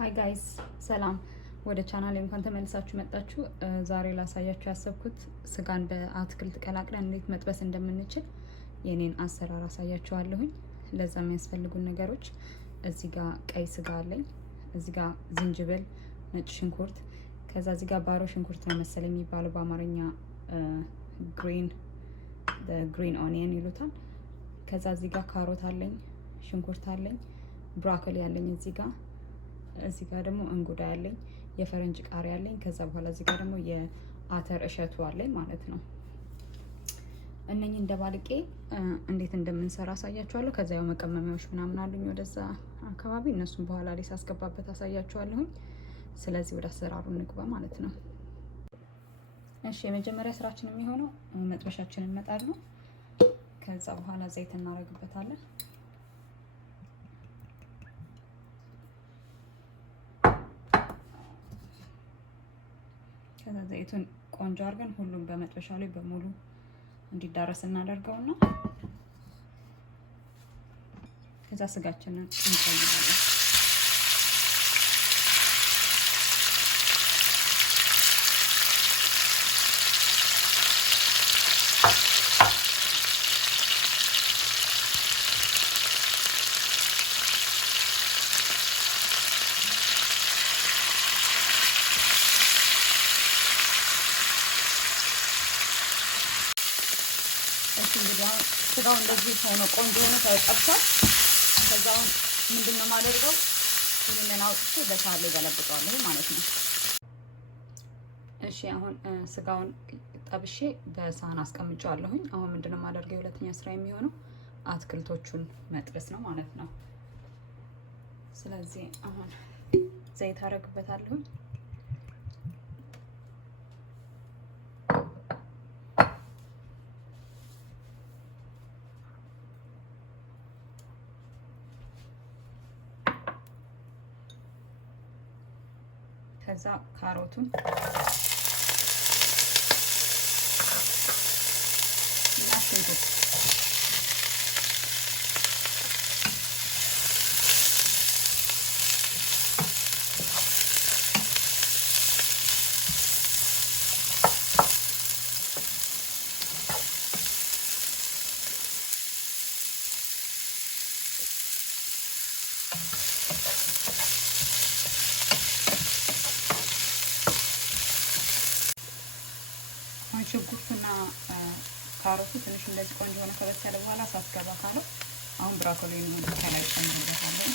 ሃይ ጋይስ ሰላም ወደ ቻናሌ እንኳን ተመልሳችሁ መጣችሁ። ዛሬ ላሳያችሁ ያሰብኩት ስጋን በአትክልት ቀላቅለን እንዴት መጥበስ እንደምንችል የኔን አሰራር አሳያችኋለሁኝ። ለዛ የሚያስፈልጉን ነገሮች እዚህ ጋር ቀይ ስጋ አለኝ፣ እዚህ ጋር ዝንጅብል፣ ነጭ ሽንኩርት፣ ከዛ እዚህ ጋር ባሮ ሽንኩርት ነው መሰለኝ የሚባለው በአማርኛ ግሪን ኦኒየን ይሉታል። ከዛ እዚህ ጋር ካሮት አለኝ፣ ሽንኩርት አለኝ፣ ብሮኮሊ አለኝ እዚህ ጋር ደግሞ እንጉዳይ አለኝ፣ የፈረንጅ ቃሪያ አለኝ። ከዛ በኋላ እዚህ ጋር ደግሞ የአተር እሸቱ አለኝ ማለት ነው። እነኚህ እንደባልቄ እንዴት እንደምንሰራ አሳያችኋለሁ። ከዛ ያው መቀመሚያዎች ምናምን አሉኝ ወደዛ አካባቢ፣ እነሱን በኋላ ላይ ሳስገባበት አሳያችኋለሁ። ስለዚህ ወደ አሰራሩ እንግባ ማለት ነው። እሺ የመጀመሪያ ስራችን የሚሆነው መጥበሻችንን መጣድ ነው። ከዛ በኋላ ዘይት እናደርግበታለን። ከዛ ዘይቱን ቆንጆ አድርገን ሁሉም በመጥበሻው ላይ በሙሉ እንዲዳረስ እናደርገውና ከዛ ስጋችንን እንጨምራለን። ስጋው እንደዚህ ሆኖ ቆንጆ ሆኖ ተጠብሷል። ከዛው ምንድነው ማደርገው ይሄንን አውጥቼ በሳህን ላይ ገለብጠዋለሁ ማለት ነው። እሺ አሁን ስጋውን ጠብሼ በሳህን አስቀምጫለሁ። አሁን ምንድነው ማደርገው የሁለተኛ ስራ የሚሆነው አትክልቶቹን መጥበስ ነው ማለት ነው። ስለዚህ አሁን ዘይት አደርግበታለሁ። ከዛ ካሮቱን እና ሽንኩርት ሽንኩርቱና ካሮቱ ትንሽ እንደዚህ ቆንጆ ሆነ ከበሰለ በኋላ ሳስገባ ካለው አሁን ብሮኮሊውን ወደ ከላይ ጨምርበታለሁ።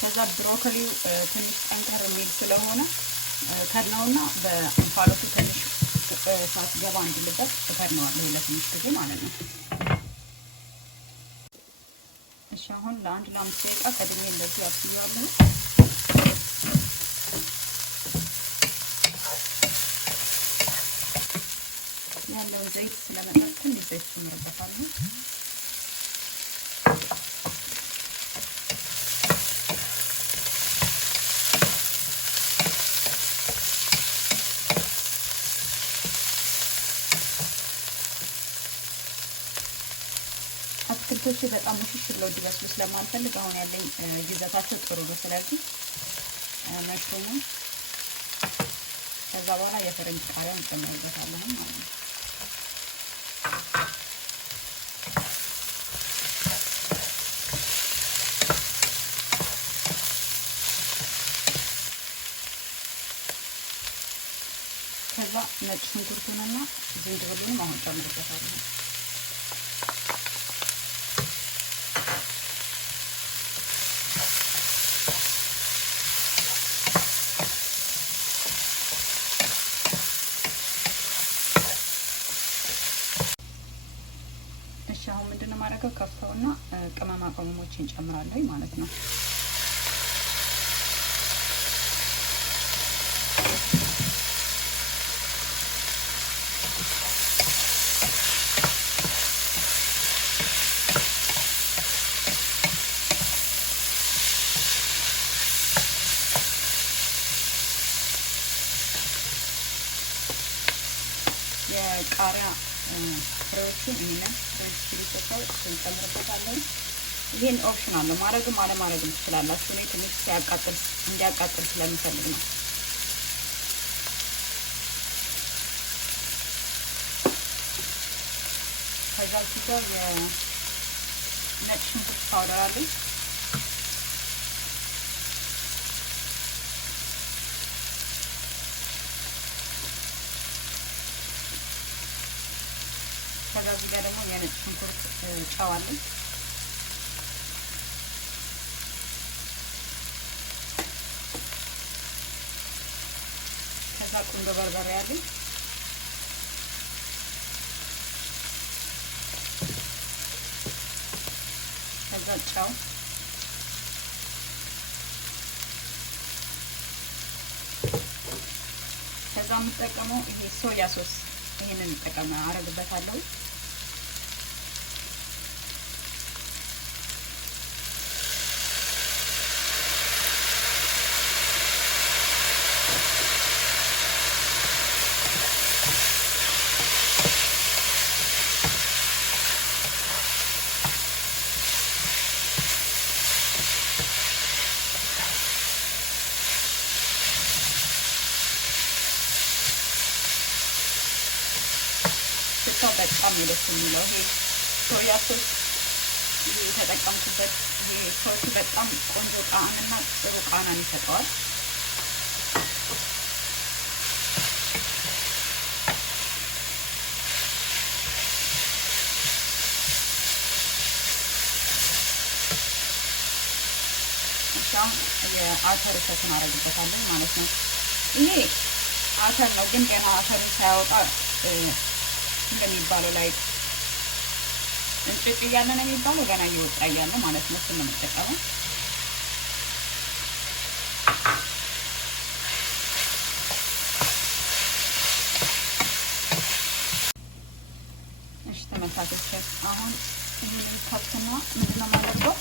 ከዛ ብሮኮሊው ትንሽ ጠንከር የሚል ስለሆነ ከድነውና በእንፋሎቱ ትንሽ ሳስገባ እንዲልበት ከድነዋለሁ ለትንሽ ጊዜ ማለት ነው። እሺ አሁን ለ5 ደቂቃ ከድኜ እንደዚህ አብስያለሁ። ያለው ዘይት ስለመጣ ትንሽ ዘይት ጨምርበታለሁ። አትክልቶቹ በጣም ሙሽሽ ብለው እንዲበስሉ ስለማልፈልግ አሁን ያለኝ ይዘታቸው ጥሩ ነው። ስለዚህ መሽሩሙን ከዛ በኋላ የፈረንጅ ቃሪያ እንጨምርበታለን ማለት ነው። ከዛ ነጭ ሽንኩርቱንና ዝንጅብሉንም አሁን ጨምርበታለሁ። አሁን ምንድነው ማድረገው ከፍተውና ቅመማ ቅመሞችን ጨምራለሁ ማለት ነው። የቃሪያ ፍሬዎችን ይሄንን ቺሊ ሶስ እንጨምርበታለን። ይሄን ኦፕሽናል ነው፣ ማድረግም አለማድረግም ትችላላችሁ። እኔ ትንሽ እንዲያቃጥል ስለምፈልግ ነው። ከዛ እዚህ ጋር የነጭ ሽንኩርት ፓውደር አለኝ። ከዛ እዚህ ጋር ደግሞ የነጭ ሽንኩርት ጨው አለኝ። ከዛ ቁንዶ በርበሬ አለኝ። ከዛ ጨው፣ ከዛ የምጠቀመው ይሄ ሶያ ሶስ ይሄንን አረግበታለሁ። በጣም ደስ የሚለው ይሄ ሶያ ሶስ የተጠቀምኩበት ይሄ ሶስ በጣም ቆንጆ ጣዕምና ጥሩ ቃናን ይሰጠዋል። እሻም የአተር እሸቱን አደርግበታለሁ ማለት ነው። ይሄ አተር ነው፣ ግን ገና አተሩ ሳያወጣ እንደሚባለው ላይ እንጭጭ እያለ ነው የሚባለው፣ ገና እየወጣ እያለ ማለት ነው። እሱን ነው የምጠቀመው። እሺ ተመልካቾች፣ አሁን ይሄንን ከብትና ምንድነው የማደርገው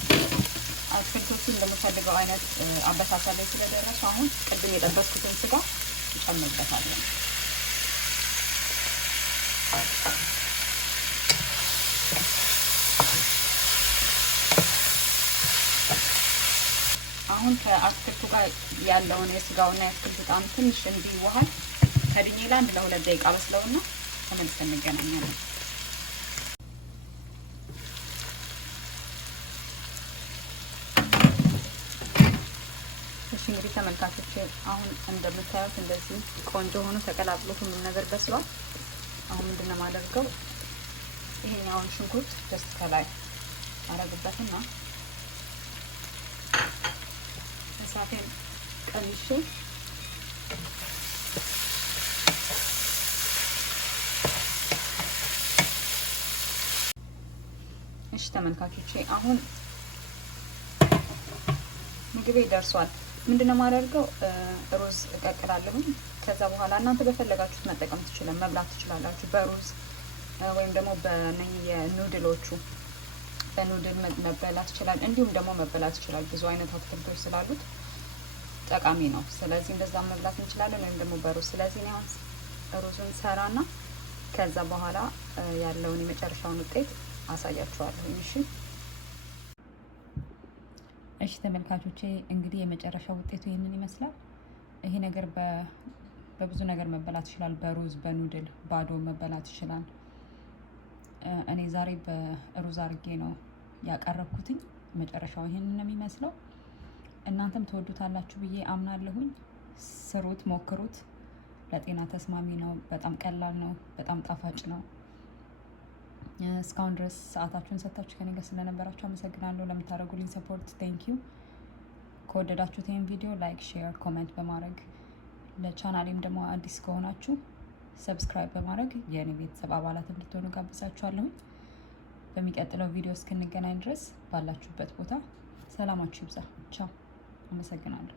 አትክልቶቹን እንደምፈልገው አይነት አበሳሰል ላይ ስለደረሱ አሁን ቅድም የጠበስኩትን ስጋ እጨምርበታለሁ። አሁን ከአትክልቱ ጋር ያለውን የስጋውና የአትክልቱ ጣዕም ትንሽ እንዲዋሃድ ከድኜ ለአንድ ለ2 ደቂቃ በስለውና ተመልሰን እንገናኛለን። እሺ እንግዲህ ተመልካቾች አሁን እንደምታዩት እንደዚህ ቆንጆ ሆኖ ተቀላቅሎ ሁሉም ነገር በስሏል። አሁን ምንድነው የማደርገው ይሄኛውን ሽንኩርት ጀስት ከላይ አረግበትና እሳቴን ቀንሼ እሺ ተመልካቾቼ አሁን ምግቤ ደርሷል። ምንድነው የማደርገው ሩዝ እቀቅላለሁ። ከዛ በኋላ እናንተ በፈለጋችሁት መጠቀም መብላት ትችላላችሁ። በሩዝ ወይም ደግሞ በእነኚህ የኑድሎቹ በኑድል መበላት ይችላል። እንዲሁም ደግሞ መበላት ይችላል። ብዙ አይነት አትክልቶች ስላሉት ጠቃሚ ነው። ስለዚህ እንደዛ መብላት እንችላለን፣ ወይም ደግሞ በሩዝ። ስለዚህ ነው ሩዙን ሰራና ከዛ በኋላ ያለውን የመጨረሻውን ውጤት አሳያችኋለሁ። እሺ ተመልካቾቼ እንግዲህ የመጨረሻው ውጤቱ ይሄንን ይመስላል። ይሄ ነገር በብዙ ነገር መበላት ይችላል። በሩዝ በኑድል ባዶ መበላት ይችላል። እኔ ዛሬ በሩዝ አርጌ ነው ያቀረብኩትኝ። መጨረሻው ይሄንን ነው የሚመስለው። እናንተም ትወዱታላችሁ ብዬ አምናለሁኝ። ስሩት፣ ሞክሩት። ለጤና ተስማሚ ነው። በጣም ቀላል ነው። በጣም ጣፋጭ ነው። እስካሁን ድረስ ሰዓታችሁን ሰጥታችሁ ከኔ ጋር ስለነበራችሁ አመሰግናለሁ። ለምታደርጉልኝ ሰፖርት ቴንክ ዩ። ከወደዳችሁት ይሄን ቪዲዮ ላይክ፣ ሼር፣ ኮሜንት በማድረግ ለቻናሌም ደግሞ አዲስ ከሆናችሁ ሰብስክራይብ በማድረግ የኔ ቤተሰብ አባላት እንድትሆኑ ጋብዛችኋለሁ። በሚቀጥለው ቪዲዮ እስክንገናኝ ድረስ ባላችሁበት ቦታ ሰላማችሁ ይብዛ። ቻው። አመሰግናለሁ።